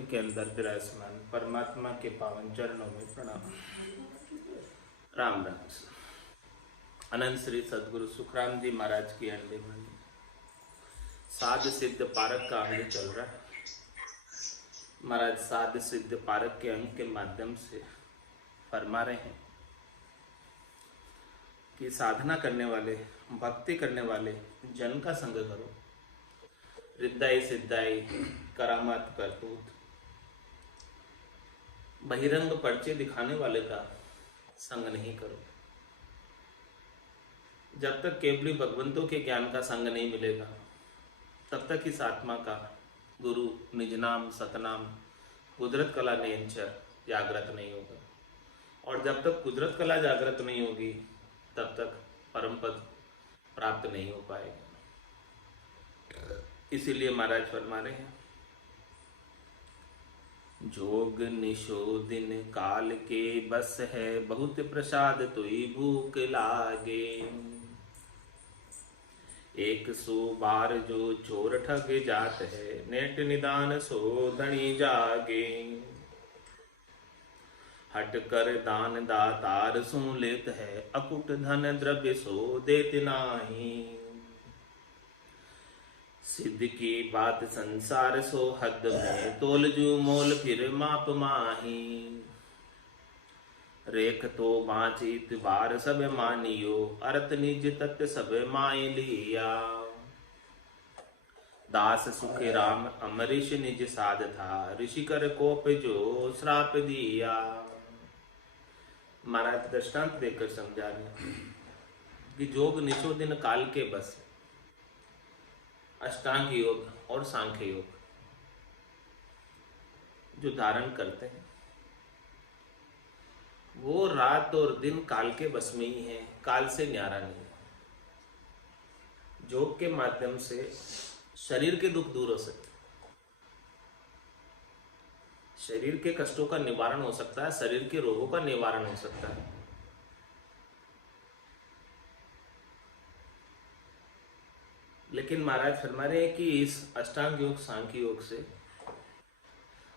सभी के अंदर विराजमान परमात्मा के पावन चरणों में प्रणाम। राम राम। अनंत श्री सदगुरु सुखराम जी महाराज की अंडे वाली साध सिद्ध पारक का अंग चल रहा है। महाराज साध सिद्ध पारक के अंग के माध्यम से फरमा रहे हैं कि साधना करने वाले, भक्ति करने वाले जन का संग करो। रिद्धाई सिद्धाई करामात करतूत, बहिरंग पर्चे दिखाने वाले का संग नहीं करो। जब तक केवली भगवंतों के ज्ञान का संग नहीं मिलेगा तब तक इस आत्मा का गुरु, निज नाम, सतनाम, कुदरत कला नियंचर जागृत नहीं होगा। और जब तक कुदरत कला जागृत नहीं होगी तब तक परम पद प्राप्त नहीं हो पाएगा। इसीलिए महाराज फरमा रहे हैं, जोग निशोदिन काल के बस है, बहुत प्रसाद तुई भूख लागे। 100 बार जो चोर ठग जात है, नेट निदान सो धनी जागे। हट कर दान दातार सो लेत है, अकुट धन द्रव्य सो देत नाही। सिद्ध की बात संसार सो हद में, तोल जू मोल फिर माप माही। रेख तो बाँचित बार सब मानियो, अर्थ निज तत्व सब माय लिया। दास सुख राम अमरीश निज साध था, ऋषि कर कोप जो श्राप दिया। महाराज दृष्टांत देकर समझा रहे कि जोग निशोदिन काल के बस, अष्टांग योग और सांख्य योग जो धारण करते हैं वो रात और दिन काल के बस में ही है, काल से न्यारा नहीं है। योग के माध्यम से शरीर के दुख दूर हो सकते, शरीर के कष्टों का निवारण हो सकता है, शरीर के रोगों का निवारण हो सकता है। लेकिन महाराज फरमा रहे हैं कि इस अष्टांग योग, सांख्य योग से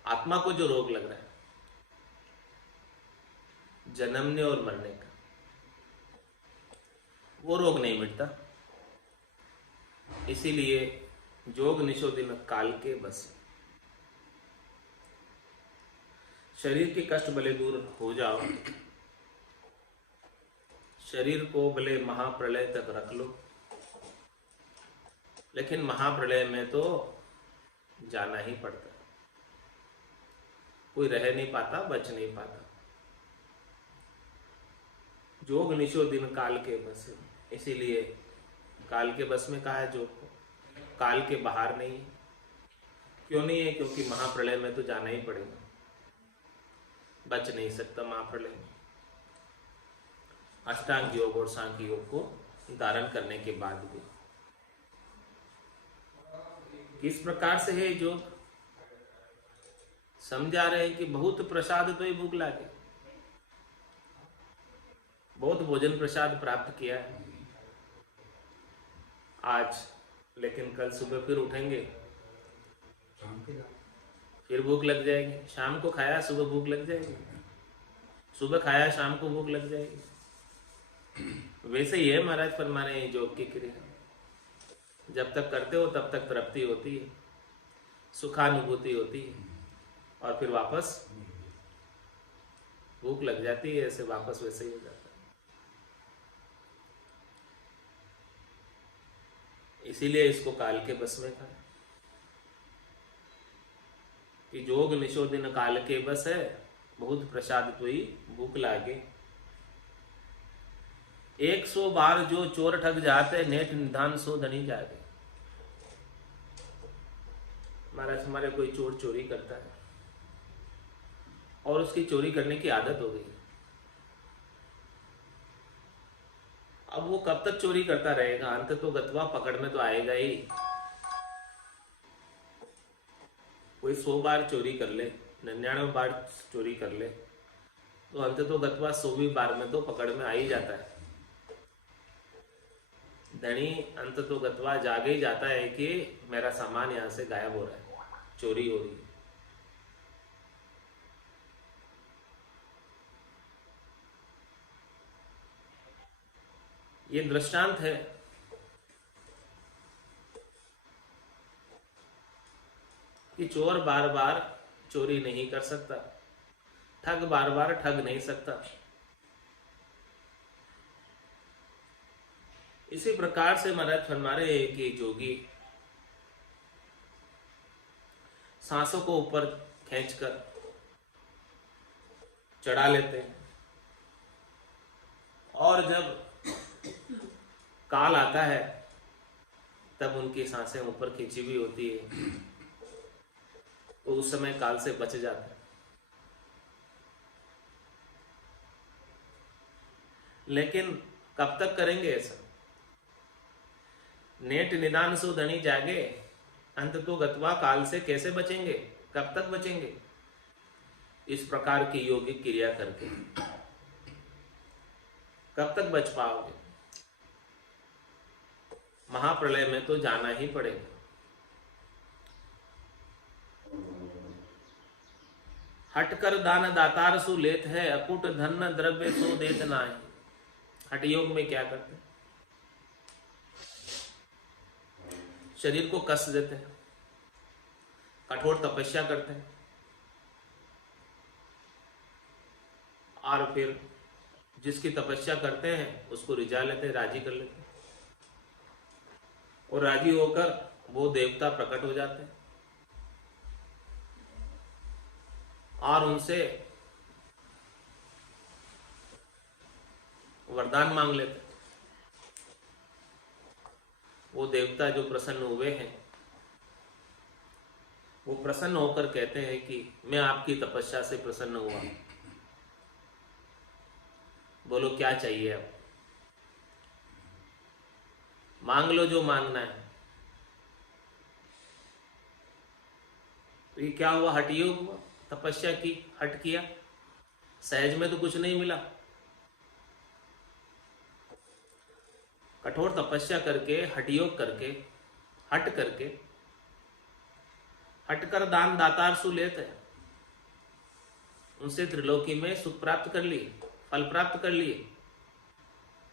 आत्मा को जो रोग लग रहा है, जन्मने और मरने का, वो रोग नहीं मिटता। इसीलिए जोग निशोदिन काल के बस, शरीर के कष्ट भले दूर हो जाओ, शरीर को भले महाप्रलय तक रख लो, लेकिन महाप्रलय में तो जाना ही पड़ता, कोई रह नहीं पाता, बच नहीं पाता। जोग निशोदिन काल के बस, इसीलिए काल के बस में कहा है जोग को, काल के बाहर नहीं है। क्यों नहीं है? क्योंकि महाप्रलय में तो जाना ही पड़ेगा, बच नहीं सकता महाप्रलय में। अष्टांग योग और सांख्य योग को धारण करने के बाद भी किस प्रकार से है योग समझा रहे हैं कि बहुत प्रसाद तो ही भूख लागे, बहुत भोजन प्रसाद प्राप्त किया है आज, लेकिन कल सुबह फिर उठेंगे, फिर भूख लग जाएगी। शाम को खाया, सुबह भूख लग जाएगी, सुबह खाया, शाम को भूख लग जाएगी। वैसे ही है, महाराज फरमा रहे हैं योग की क्रिया जब तक करते हो तब तक तृप्ति होती है, सुखानुभूति होती है, और फिर वापस भूख लग जाती है, ऐसे वापस वैसे ही हो जाता है। इसीलिए इसको काल के बस में कहा कि जोग निशोदिन काल के बस है, बहुत प्रसाद तुई भूख लागे। 100 बार जो चोर ठग जाते, नेट निधान सो धनी जागे। महाराज हमारे कोई चोर चोरी करता है और उसकी चोरी करने की आदत हो गई, अब वो कब तक चोरी करता रहेगा? अंत तो गत्वा पकड़ में तो आएगा ही। कोई 100 बार चोरी कर ले, 99 बार चोरी कर ले, तो अंत तो गत्वा 100वीं बार में तो पकड़ में आ ही जाता है। धनी अंत तो गत्वा जागे ही जाता है कि मेरा सामान यहाँ से गायब हो रहा है, चोरी हो रही है। ये दृष्टांत है कि चोर बार बार चोरी नहीं कर सकता, ठग बार बार ठग नहीं सकता। इसी प्रकार से महाराज फरमा रहे हैं कि जोगी सांसों को ऊपर खींचकर चढ़ा लेते हैं, और जब काल आता है तब उनकी सांसें ऊपर खींची हुई होती है, तो उस समय काल से बच जाते हैं। लेकिन कब तक करेंगे ऐसा? नेट निदान सो धनी जागे, अंत तो गत्वा काल से कैसे बचेंगे? कब तक बचेंगे? इस प्रकार की योगिक क्रिया करके कब तक बच पाओगे? महाप्रलय में तो जाना ही पड़ेगा। हटकर दान दातार सु लेत है, अकुट धन द्रव्य सो देत नाहि। हठ योग में क्या करते हैं? शरीर को कष्ट देते हैं, कठोर तपस्या करते हैं, और फिर जिसकी तपस्या करते हैं उसको रिझा लेते हैं, राजी कर लेते हैं, और राजी होकर वो देवता प्रकट हो जाते हैं और उनसे वरदान मांग लेते हैं। वो देवता जो प्रसन्न हुए हैं वो प्रसन्न होकर कहते हैं कि मैं आपकी तपस्या से प्रसन्न हुआ, बोलो क्या चाहिए, अब मांग लो जो मांगना है। तो ये क्या हुआ? हठ योग हुआ। तपस्या की, हठ किया, सहज में तो कुछ नहीं मिला। कठोर तपस्या करके, हठ योग करके, हट करके, हटकर दान दातार सु लेते, उनसे त्रिलोकी में सुख प्राप्त कर लिए, फल प्राप्त कर लिए,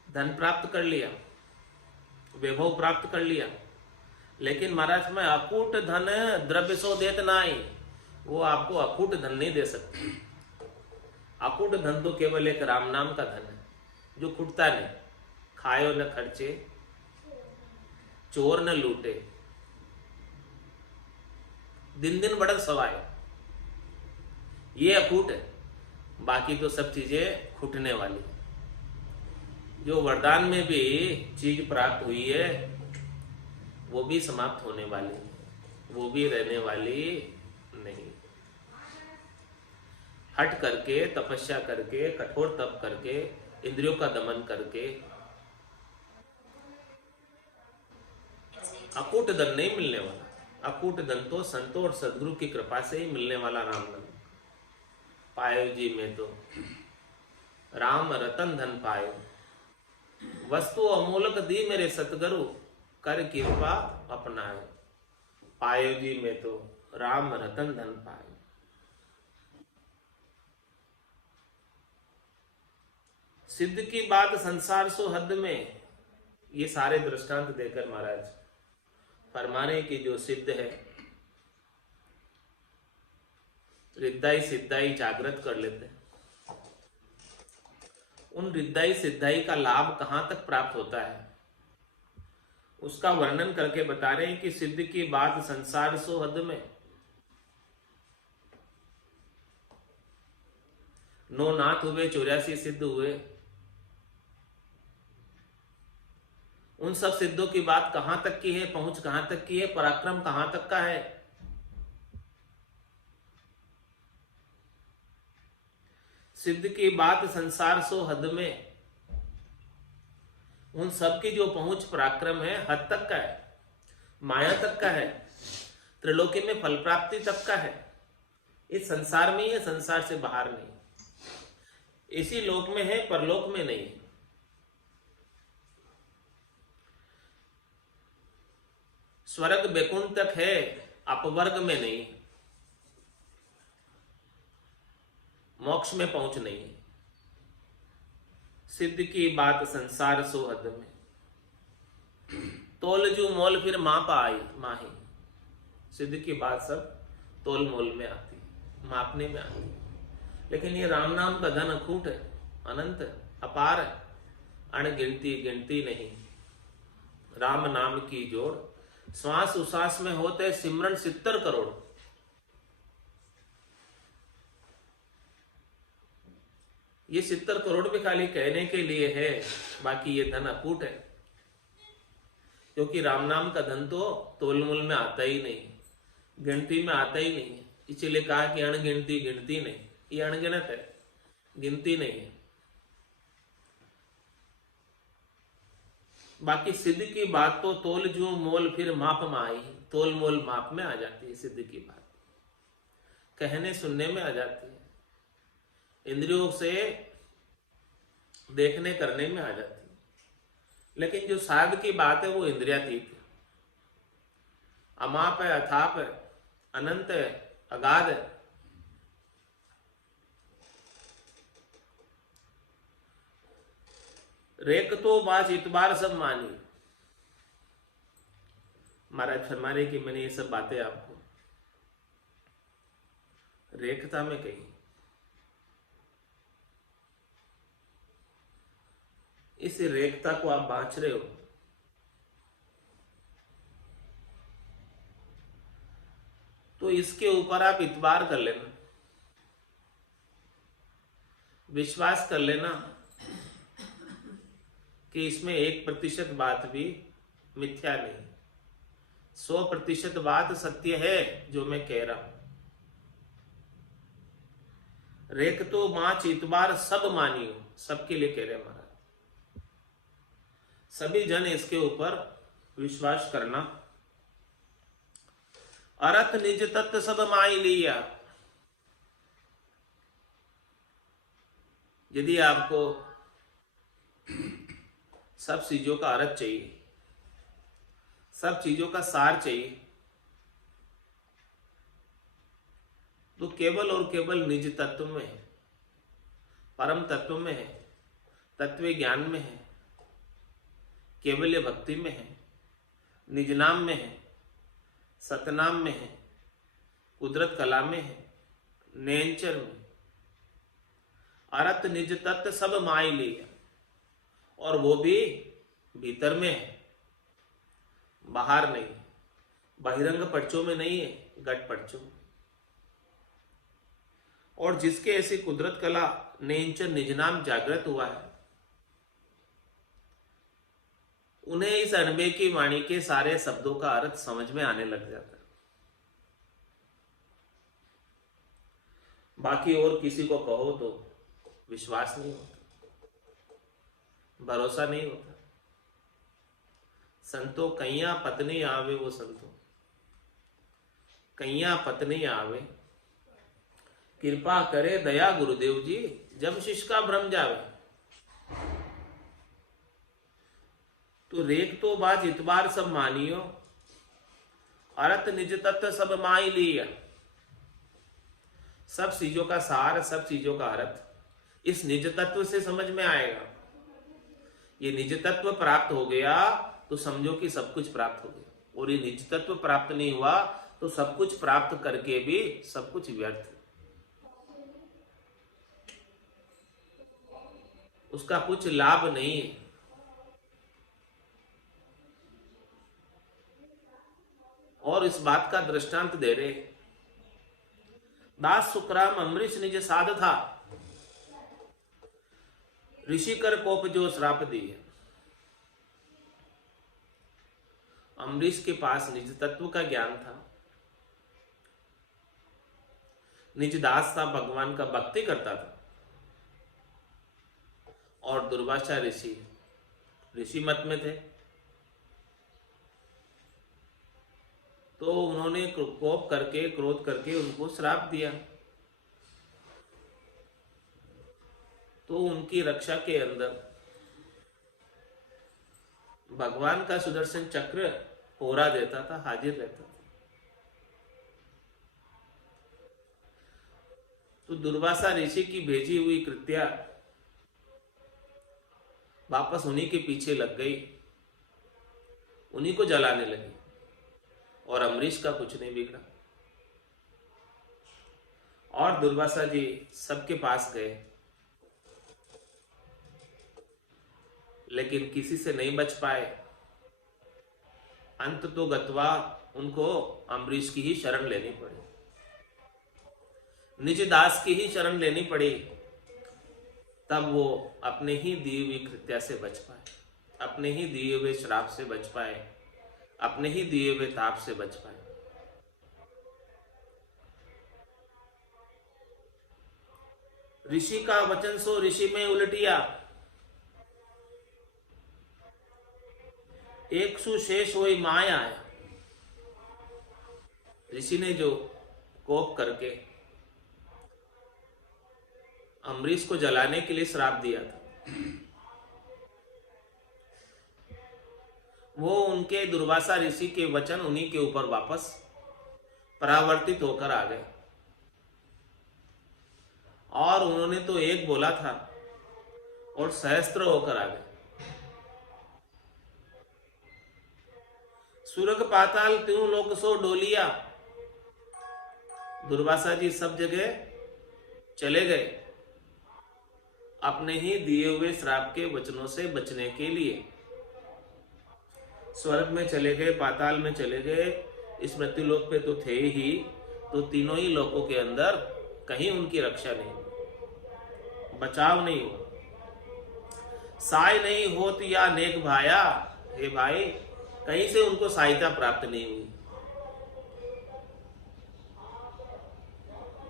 धन प्राप्त कर लिया, वैभव प्राप्त कर लिया। लेकिन महाराज में अकूट धन द्रव्य सो देत नाई, वो आपको अकूट धन नहीं दे सकते। अकूट धन तो केवल एक राम नाम का धन है जो खुटता नहीं, खायो न खर्चे, चोर न लूटे, दिन दिन बढ़त सवाए, ये अकूट है। बाकी तो सब चीजें खुटने वाली। जो वरदान में भी चीज प्राप्त हुई है वो भी समाप्त होने वाली, वो भी रहने वाली नहीं। हट करके, तपस्या करके, कठोर तप करके, इंद्रियों का दमन करके अकूट धन नहीं मिलने वाला। अकूट धन तो संतों और सदगुरु की कृपा से ही मिलने वाला राम धन। पायो जी में तो राम रतन धन पायो, वस्तु अमूलक दी मेरे सतगुरु, कर कृपा अपनाए। पायो जी में तो राम रतन धन पायो। सिद्ध की बात संसार सो हद में, ये सारे दृष्टांत देकर महाराज फरमाने की जो सिद्ध है, रिद्धाई सिद्धाई जागृत कर लेते हैं। उन रिद्धाई सिद्धाई का लाभ कहां तक प्राप्त होता है उसका वर्णन करके बता रहे हैं कि सिद्ध की बात संसार सो हद में, नौ नाथ हुए 84 सिद्ध हुए, उन सब सिद्धों की बात कहां तक की है, पहुंच कहां तक की है, पराक्रम कहां तक का है। सिद्ध की बात संसार सो हद में, उन सब की जो पहुंच पराक्रम है हद तक का है, माया तक का है, त्रिलोकी में फल प्राप्ति तक का है। इस संसार में ही है, संसार से बाहर नहीं। इसी लोक में है, परलोक में नहीं। स्वर्ग बैकुंठ तक है, अपवर्ग में नहीं, मोक्ष में पहुंच नहीं। सिद्ध की बात संसार सो हद में, तोल जू मोल फिर माप आई माही। सिद्ध की बात सब तोल मोल में आती, मापने में आती, लेकिन ये राम नाम का धन अखूट है, अनंत है, अपार है, अणगिनती गिनती नहीं। राम नाम की जोड़ श्वास उश्वास में होते सिमरन 70 करोड़। ये 70 करोड़ भी खाली कहने के लिए है, बाकी ये धन अकूट है, क्योंकि राम नाम का धन तो तोलमोल में आता ही नहीं, गिनती में आता ही नहीं है। इसलिए कहा कि अणगिनती गिनती नहीं, ये अणगिनत है, गिनती नहीं है। बाकी सिद्ध की बात तो तोल जू मोल फिर माप में आई, तोल मोल माप में आ जाती है। सिद्ध की बात कहने सुनने में आ जाती है, इंद्रियों से देखने करने में आ जाती है, लेकिन जो साध की बात है वो इंद्रियातीत है, अमाप है, अथाप है, अनंत है, अगाध है। रेक तो बाज इतबार सब मानी। महाराज फरमा रहे कि मैंने ये सब बातें आपको रेखता में कही, इस रेखता को आप बांच रहे हो, तो इसके ऊपर आप इतबार कर लेना, विश्वास कर लेना कि इसमें 1% बात भी मिथ्या नहीं, 100% बात सत्य है जो मैं कह रहा हूं। रेख तो माच इतबार सब मानियो, सबके लिए कह रहे महाराज, सभी जन इसके ऊपर विश्वास करना। अरथ निज तत्व सब माई लिया। यदि आपको सब चीजों का अर्थ चाहिए, सब चीजों का सार चाहिए, तो केवल और केवल निज तत्व में है, परम तत्व में है, तत्व ज्ञान में है, केवल्य भक्ति में है, निज नाम में है, सतनाम में है, कुदरत कला में है, नेंचर में। अरत निज तत्व सब माई लिया, और वो भी भीतर में है, बाहर नहीं, बहिरंग पर्चों में नहीं है, गट पर्चों में। और जिसके ऐसी कुदरत कला नेंचर निज नाम जागृत हुआ है, उन्हें इस अनबे की वाणी के सारे शब्दों का अर्थ समझ में आने लग जाता है। बाकी और किसी को कहो तो विश्वास नहीं होता, भरोसा नहीं होता। संतो कैया पत्नी आवे, वो संतो कैया पत्नी आवे, कृपा करे दया गुरुदेव जी, जब शिष्य का भ्रम जावे। तो रेख तो बाज इतबार सब मानियो, अरत निज तत्व सब माई लिया। सब चीजों का सार, सब चीजों का अर्थ इस निज तत्व से समझ में आएगा। ये निज तत्व प्राप्त हो गया तो समझो कि सब कुछ प्राप्त हो गया, और ये निज तत्व प्राप्त नहीं हुआ तो सब कुछ प्राप्त करके भी सब कुछ व्यर्थ है, उसका कुछ लाभ नहीं है। और इस बात का दृष्टांत दे रहे, दास सुखराम अमरीश निज साध था, ऋषि कर कोप जो श्राप दिए। अमरीश के पास निज तत्व का ज्ञान था, निज दास था, भगवान का भक्ति करता था। और दुर्वासा ऋषि मत में थे, तो उन्होंने कोप करके, क्रोध करके उनको श्राप दिया। तो उनकी रक्षा के अंदर भगवान का सुदर्शन चक्र पोरा देता था, हाजिर रहता था। तो दुर्वासा ऋषि की भेजी हुई कृत्या वापस उन्हीं के पीछे लग गई, उन्हीं को जलाने लगी और अम्बरीश का कुछ नहीं बिगड़ा। और दुर्वासा जी सबके पास गए, लेकिन किसी से नहीं बच पाए। अंत तो गत्वा उनको अम्बरीश की ही शरण लेनी पड़ी, निज दास की ही शरण लेनी पड़ी। तब वो अपने ही दिए हुए कृत्या से बच पाए, अपने ही दिए हुए श्राप से बच पाए, अपने ही दिए हुए ताप से बच पाए। ऋषि का वचन सो ऋषि में उलटिया, एक सुशेष वही माया है। ऋषि ने जो कोप करके अम्बरीश को जलाने के लिए श्राप दिया था, वो उनके दुर्वासा ऋषि के वचन उन्हीं के ऊपर वापस परावर्तित होकर आ गए। और उन्होंने तो एक बोला था और सहस्त्र होकर आ गए। सुरग पाताल त्यों लोक सो डोलिया, दुर्वासा जी सब जगह चले गए अपने ही दिए हुए श्राप के वचनों से बचने के लिए। स्वर्ग में चले गए, पाताल में चले गए, इस मृत्युलोक पे तो थे ही, तो तीनों ही लोकों के अंदर कहीं उनकी रक्षा नहीं, बचाव नहीं हुआ। साय नहीं होत या नेक भाया, हे भाई कहीं से उनको सहायता प्राप्त नहीं हुई,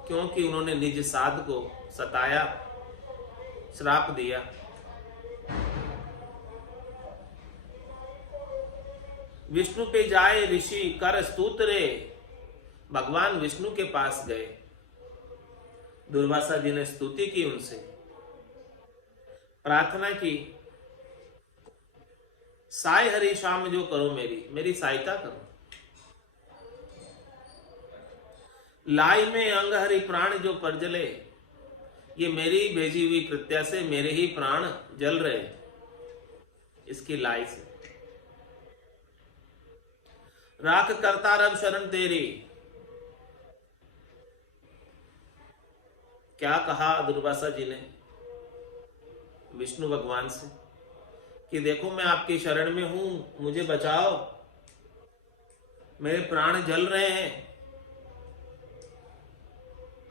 क्योंकि उन्होंने निज साध को सताया, श्राप दिया। विष्णु पे जाए ऋषि कर स्तुत रे, भगवान विष्णु के पास गए, दुर्वासा जी ने स्तुति की, उनसे प्रार्थना की, साय हरि श्याम जो करो मेरी सहायता करो। लाई में अंग हरि प्राण जो परजले, ये मेरी भेजी हुई कृत्या से मेरे ही प्राण जल रहे, इसकी लाई से। राख करता रब शरण तेरी, क्या कहा दुर्वासा जी ने विष्णु भगवान से कि देखो मैं आपकी शरण में हूं, मुझे बचाओ, मेरे प्राण जल रहे हैं,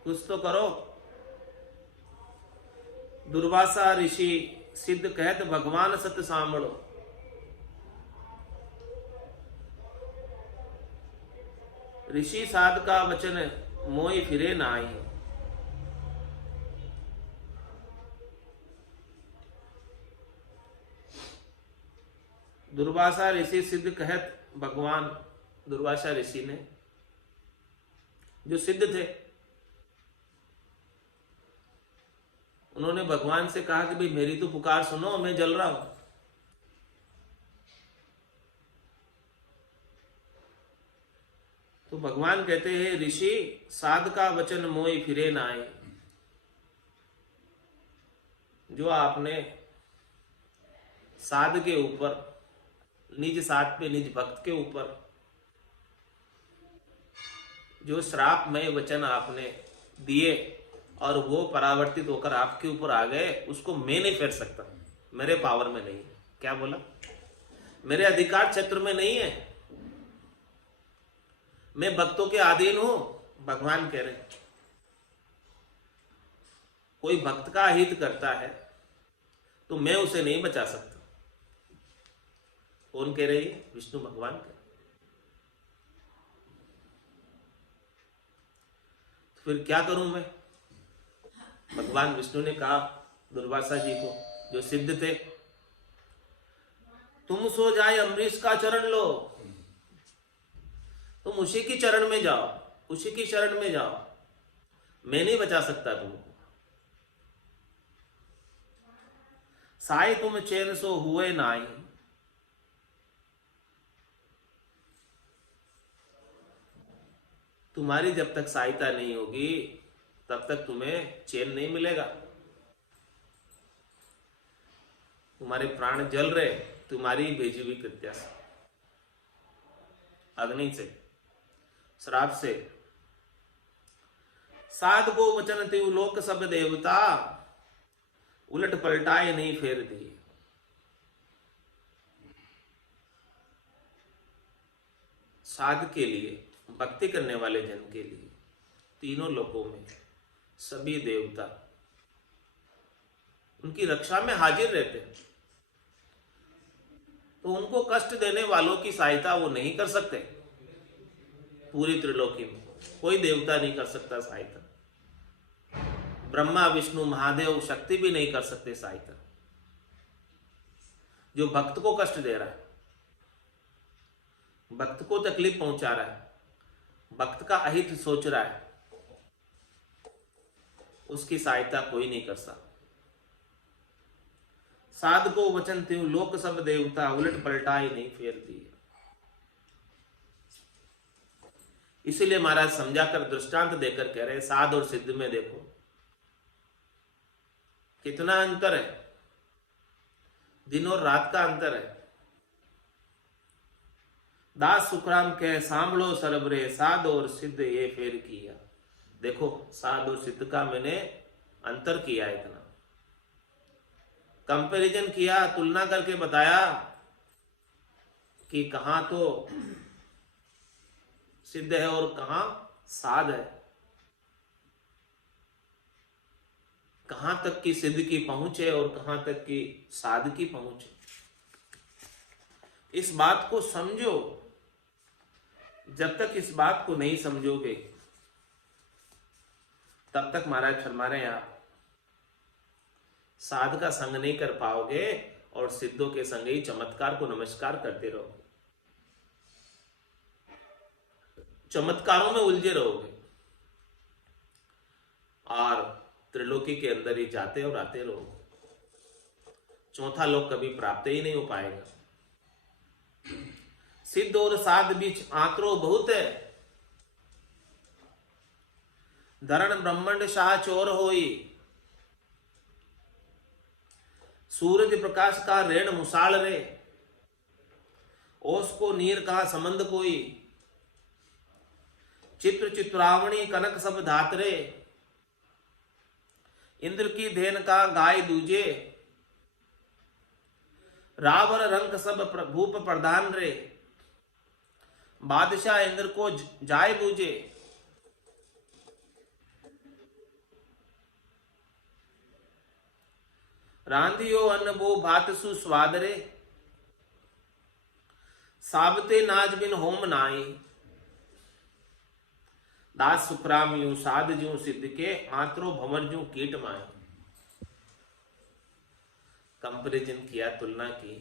कुछ तो करो। दुर्वासा ऋषि सिद्ध कहत भगवान सत्य सांभळो, ऋषि साध का वचन मोहि फिरे नाई। दुर्वासा ऋषि सिद्ध कहत भगवान, दुर्वासा ऋषि ने जो सिद्ध थे, उन्होंने भगवान से कहा कि भाई मेरी तो पुकार सुनो, मैं जल रहा हूं। तो भगवान कहते हैं ऋषि साध का वचन मोहि फिरे नाई, जो आपने साध के ऊपर, निज साध पे, निज भक्त के ऊपर जो श्रापमय वचन आपने दिए और वो परावर्तित होकर आपके ऊपर आ गए, उसको मैं नहीं फेर सकता, मेरे पावर में नहीं है। क्या बोला? मेरे अधिकार क्षेत्र में नहीं है, मैं भक्तों के अधीन हूं, भगवान कह रहे। कोई भक्त का हित करता है तो मैं उसे नहीं बचा सकता। कौन कह रही है? विष्णु भगवान कह। तो फिर क्या करूं मैं? भगवान विष्णु ने कहा दुर्वासा जी को, जो सिद्ध थे, तुम सो जाए अम्बरीश का चरण लो, तुम उसी की चरण में जाओ, उसी की शरण में जाओ, मैं नहीं बचा सकता तुमको। साई तुम चैन सो हुए नाई, तुम्हारी जब तक सहायता नहीं होगी तब तक तुम्हें चैन नहीं मिलेगा। तुम्हारे प्राण जल रहे तुम्हारी भेजी हुई कृत्या से, अग्नि से, श्राप से। साध को वचन त्यू लोक सब देवता, उलट पलटाए नहीं फेर दिए। साध के लिए, भक्ति करने वाले जन के लिए तीनों लोकों में सभी देवता उनकी रक्षा में हाजिर रहते हैं। तो उनको कष्ट देने वालों की सहायता वो नहीं कर सकते। पूरी त्रिलोकी में कोई देवता नहीं कर सकता सहायता, ब्रह्मा विष्णु महादेव शक्ति भी नहीं कर सकते सहायता। जो भक्त को कष्ट दे रहा है, भक्त को तकलीफ पहुंचा रहा है, भक्त का अहित सोच रहा है, उसकी सहायता कोई नहीं कर सकता। साध को वचन त्यू लोक सब देवता, उलट पलटाई नहीं फेर दिए। इसीलिए महाराज समझाकर दृष्टांत देकर कह रहे साध और सिद्ध में देखो कितना अंतर है, दिन और रात का अंतर है। दास सुखराम कहे सांभलो सरबरे, साध और सिद्ध ये फेर किया। देखो साध और सिद्ध का मैंने अंतर किया, इतना कंपैरिजन किया, तुलना करके बताया कि कहां तो सिद्ध है और कहां साध है, कहां तक की सिद्ध की पहुंच है और कहां तक की साध की पहुंच है। इस बात को समझो। जब तक इस बात को नहीं समझोगे तब तक महाराज फरमा रहे हैं आप साध का संग नहीं कर पाओगे और सिद्धों के संग ही चमत्कार को नमस्कार करते रहोगे, चमत्कारों में उलझे रहोगे और त्रिलोकी के अंदर ही जाते और आते रहोगे। चौथा लोक कभी प्राप्त ही नहीं हो पाएगा। सिद्ध और साध बीच आंतरो बहुत है, धरण ब्रह्मांड शाह चोर होई, सूरज प्रकाश का रेण मुसाल रे, ओस को नीर का संबंध कोई, चित्र चित्रावणी कनक सब धातरे, इंद्र की धेन का गाय दूजे, रावर रंग सब भूप प्रधान रे, बादशाह इंद्र को जाय बूझे। रांधियो अन्न बो भात सु स्वाद रे, साबते नाज बिन होम नाई, दास सुखराम यूं साध जू सिद्ध के, आंतरो भंवर जू कीट माए। कंपैरिजन किया, तुलना की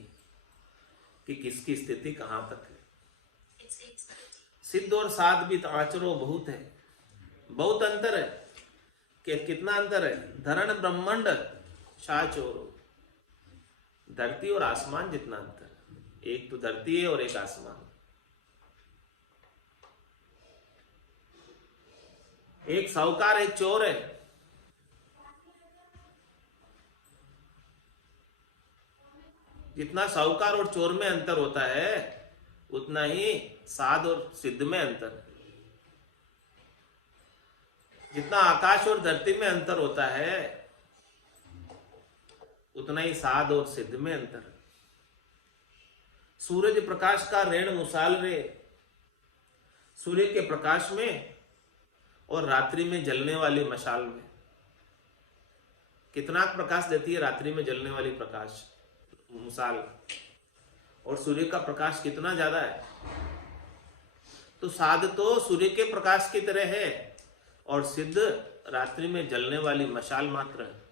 कि किसकी स्थिति कहां तक है। सिद्ध और साध भी तो आचरो बहुत है, बहुत अंतर है। कितना अंतर है? धरण ब्रह्मांड शाह चोरो, धरती और आसमान जितना अंतर। एक तो धरती है और एक आसमान। एक साहूकार एक चोर है। जितना साहूकार और चोर में अंतर होता है उतना ही साध और सिद्ध में अंतर। जितना आकाश और धरती में अंतर होता है उतना ही साध और सिद्ध में अंतर। सूरज प्रकाश का रेण मुसाल रे, सूर्य के प्रकाश में और रात्रि में जलने वाली मशाल में कितना प्रकाश देती है? रात्रि में जलने वाली प्रकाश मुसाल, और सूर्य का प्रकाश कितना ज्यादा है। तो साध तो सूर्य के प्रकाश की तरह है और सिद्ध रात्रि में जलने वाली मशाल मात्र है।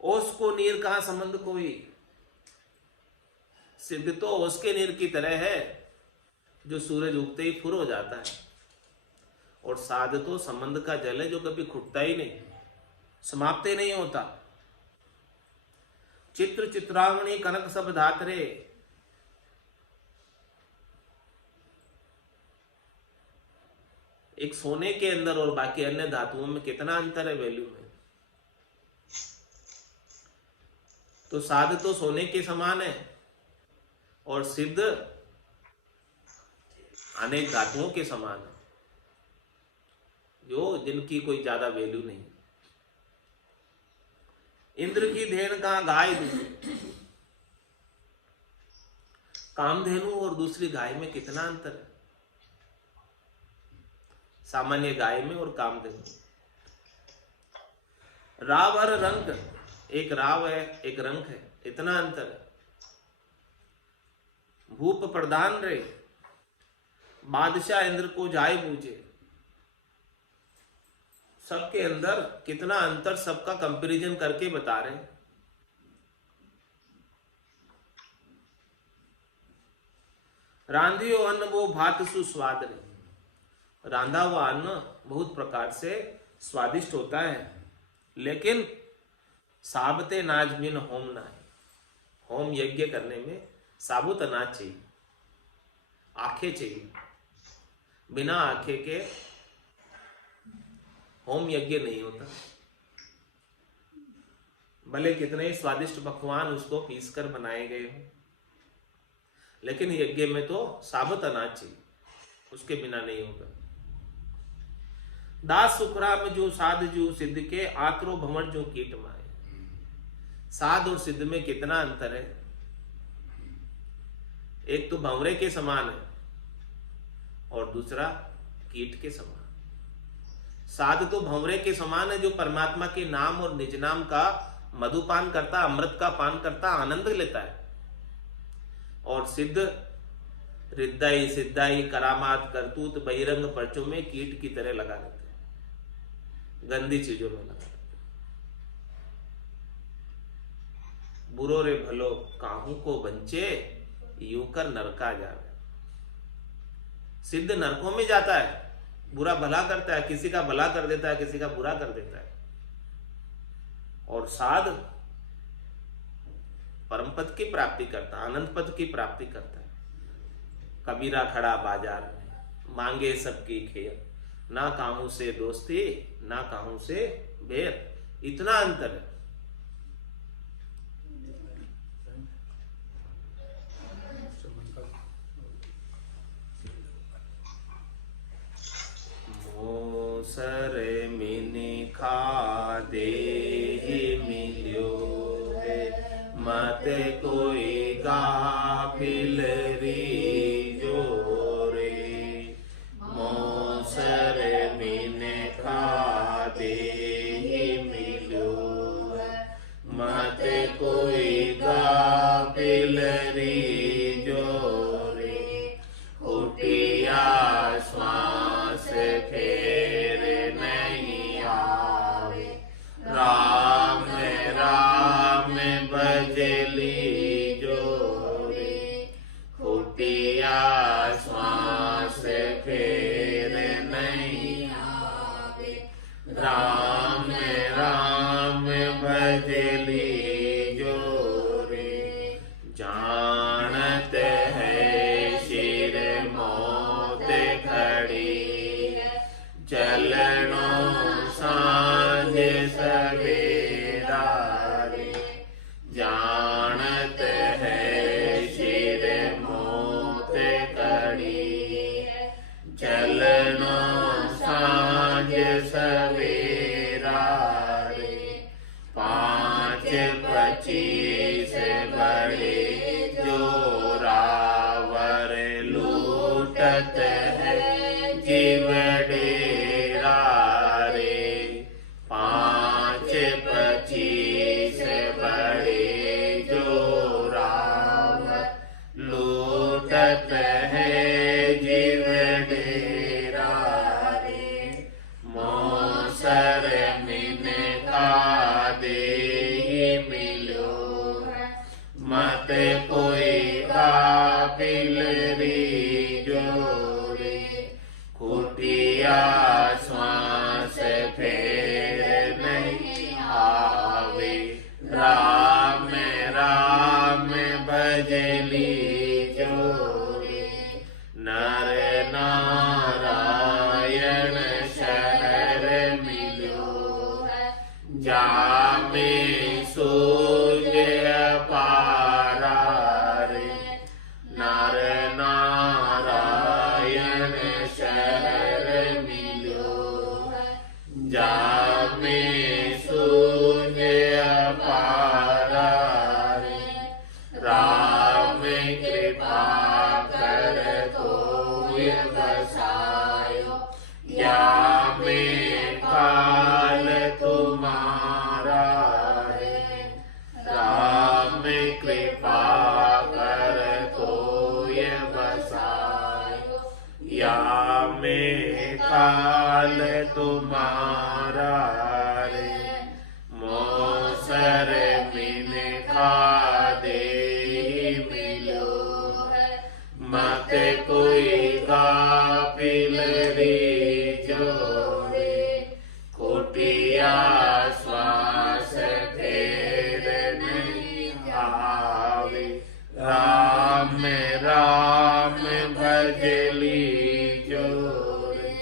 ओस को नीर का संबंध कोई। सिद्ध तो ओस के नीर की तरह है जो सूरज उगते ही फुर हो जाता है, और साध तो संबंध का जल है जो कभी खुटता ही नहीं, समाप्त ही नहीं होता। चित्र चित्रावणी कनक सब धातरे, एक सोने के अंदर और बाकी अन्य धातुओं में कितना अंतर है वैल्यू में। तो साध तो सोने के समान है और सिद्ध अनेक धातुओं के समान है, जो जिनकी कोई ज्यादा वैल्यू नहीं। इंद्र की धेन का गाय दूसरी, कामधेनु और दूसरी गाय में कितना अंतर है, सामान्य गाय में और कामधेनु। राव और रंक, एक राव है एक रंक है, इतना अंतर है। भूप प्रधान रे, बादशाह इंद्र को जाय पूछे, सबके अंदर कितना अंतर, सबका कंपैरिजन करके बता रहे। रांधियो अन्न वो भात सुस्वाद रे, रांधा हुआ अन्न बहुत प्रकार से स्वादिष्ट होता है, लेकिन साबते नाज बिन होम ना है। होम यज्ञ करने में साबुत अनाज चाहिए, आंखें चाहिए, बिना आंखें के होम यज्ञ नहीं होता। भले कितने ही स्वादिष्ट पकवान उसको पीसकर बनाए गए हो, लेकिन यज्ञ में तो साबुत अनाज चाहिए, उसके बिना नहीं होगा। दास सुखराम जो साध जो सिद्ध के, आत्रो भ्रमण जो कीट माए। साध और सिद्ध में कितना अंतर है। एक तो भंवरे के समान है और दूसरा कीट के समान। साध तो भंवरे के समान है, जो परमात्मा के नाम और निज नाम का मधुपान करता, अमृत का पान करता, आनंद लेता है। और सिद्ध रिद्धाई सिद्धाई करामात करतूत बहिरंग पर्चों में कीट की तरह लगा रहते हैं, गंदी चीजों में लगा रहते हैं। बुरो रे भलो काहू को बंचे, यूं कर नरका जावे। सिद्ध नरकों में जाता है, बुरा भला करता है, किसी का भला कर देता है, किसी का बुरा कर देता है। और साध परम पद की प्राप्ति करता, आनंद पद की प्राप्ति करता है। कबीरा खड़ा बाजार में, मांगे सबकी खेर, ना काहू से दोस्ती ना काहू से बैर, इतना अंतर है। मोसर मिनी खा दे मिलियो है, मत कोई गाफिल री जोरे। मोसर मिने खा दे मिलियो है, मत कोई गाफिल री जोरे। उठिया श्वास फेर नहीं आवे, राम राम भजली जोरे। उठिया श्वास फेर नहीं आवे, राम राम भजली जोरे। जानत है शिर मौत खड़ी है, चलनो सांझ सवेरा रे। जानत है शिर मौत खड़ी है, चलनो सांझ सवेरा रे। 5-25 बड़े जोरावर लूटत है जीव डेरा रे। 5-25 बड़े जोरावर लूटत है जीव डेरा रे। मोसर मिन का दे मिलो है, मत कोई काबिल री जोरे। खुटिया श्वास फेर नहीं आवे, राम राम भजली जोरे। नर नारायण शहर मिलो है, जामे सूर्य जामे शून्य अपारा रे। राम कृपा कर तोय बसायो, या में काल तुम्हारा रे। राम कृपा कर तोय बसायो, या में काल तुम्हारा रे। मोसर मिन खा दे मिलो है, मत कोई गाफिल रे जोड़े। कुटिया श्वास फेर नहीं आवे, राम राम भजली जोड़े।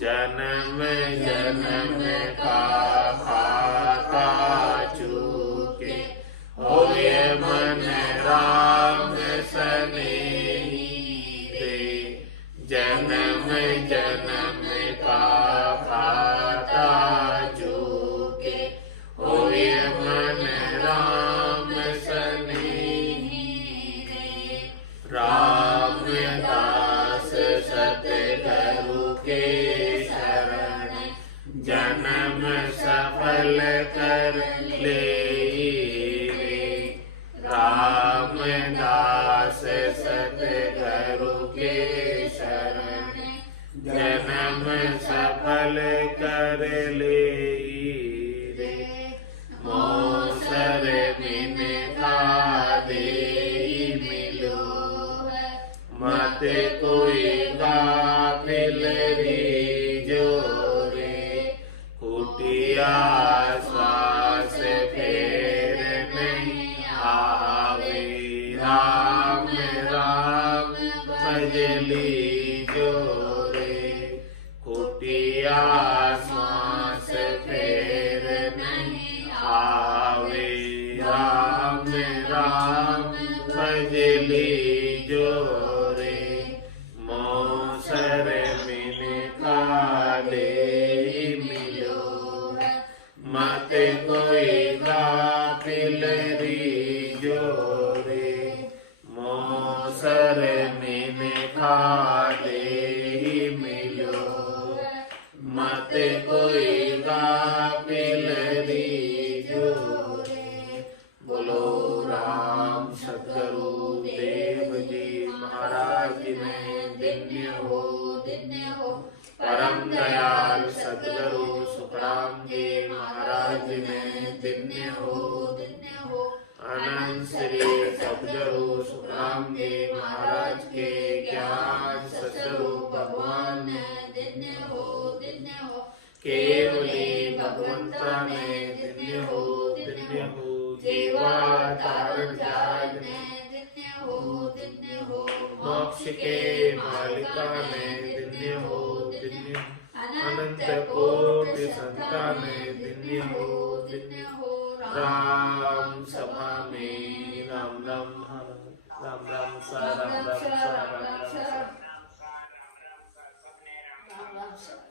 जन्म जन्म का खाता चूके, होय मन राम सनेही रे। जन्म जन्म का खाता चूके, होय मन राम सनेही रे। राम दास सतगुरु के शरण, जन्म सफल कर ले रे। राम दास सतगुरु के शरण, जन्म सफल कर ले रे। मोसर मिन खा दे मिलो है, मत कोई गाफिल रे जोड़े। कुटिया श्वास फेर नहीं आवे, राम राम भजली जोड़े। कुटिया श्वास फेर नहीं आवे, राम राम भजली जोड़े। मोसर मिन खा दे मिलो है, मत कोई गाफिल रे जोड़े। मोसर मिन खा दे मिलो है, मत कोई गाफिल रे जोड़े। बोलो राम सतगुरु देव जी महाराज ने दिव्य हो परम दयाल सतगुरु सुखराम जी महाराज ने दिव्य हो। अनंत श्री सतगुरु सुखराम जी महाराज के ज्ञान सतस्वरूप भगवान ने दिव्य हो। केवली भगवंता ने दिव्य हो। जीवा तारण जाग ने दिव्य हो। मोक्ष के मालिका ने दिव्य हो। अनंत कोटि संतान ने दिव्य हो। राम सभा में राम राम राम राम सा राम राम सा राम राम सा।